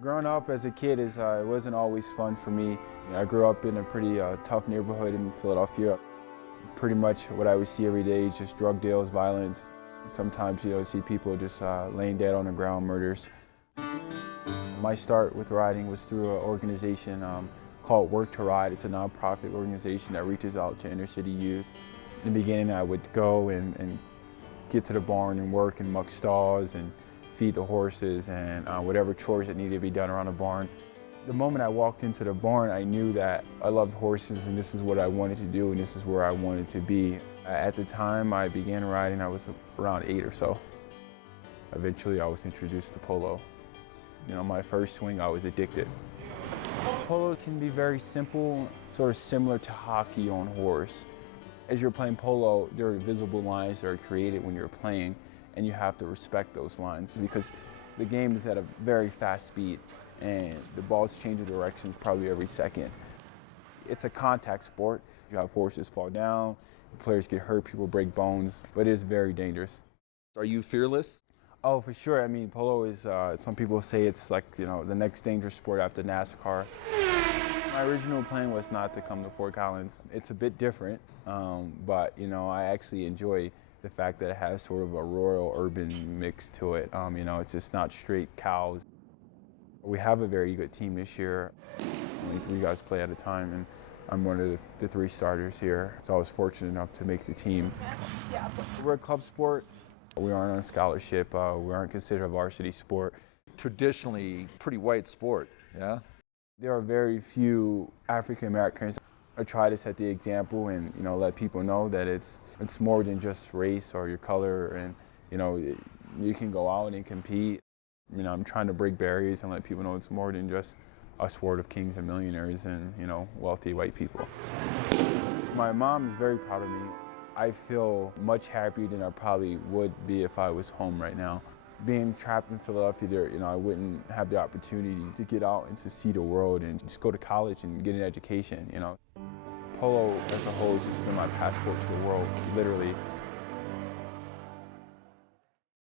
Growing up as a kid it wasn't always fun for me. I grew up in a pretty tough neighborhood in Philadelphia. Pretty much what I would see every day is just drug deals, violence. Sometimes see people just laying dead on the ground, murders. My start with riding was through an organization called Work to Ride. It's a nonprofit organization that reaches out to inner city youth. In the beginning, I would go and get to the barn and work and muck stalls and feed the horses and whatever chores that needed to be done around the barn. The moment I walked into the barn, I knew that I loved horses and this is what I wanted to do and this is where I wanted to be. At the time I began riding, I was around 8 or so. Eventually I was introduced to polo. My first swing, I was addicted. Polo can be very simple, sort of similar to hockey on horse. As you're playing polo, there are visible lines that are created when you're playing, and you have to respect those lines because the game is at a very fast speed and the balls change directions probably every second. It's a contact sport. You have horses fall down, players get hurt, people break bones, but it is very dangerous. Are you fearless? Oh, for sure. Polo is, some people say it's like, the next dangerous sport after NASCAR. My original plan was not to come to Fort Collins. It's a bit different, but I actually enjoy the fact that it has sort of a rural urban mix to it. It's just not straight cows. We have a very good team this year. Only 3 guys play at a time, and I'm one of the 3 starters here. So I was fortunate enough to make the team. We're a club sport. We aren't on a scholarship. We aren't considered a varsity sport. Traditionally, pretty white sport, yeah? There are very few African Americans. I try to set the example and let people know that it's more than just race or your color, and you can go out and compete. I'm trying to break barriers and let people know it's more than just a sport of kings and millionaires and wealthy white people. My mom is very proud of me. I feel much happier than I probably would be if I was home right now. Being trapped in Philadelphia, I wouldn't have the opportunity to get out and to see the world and just go to college and get an education. Polo as a whole has just been my passport to the world, literally.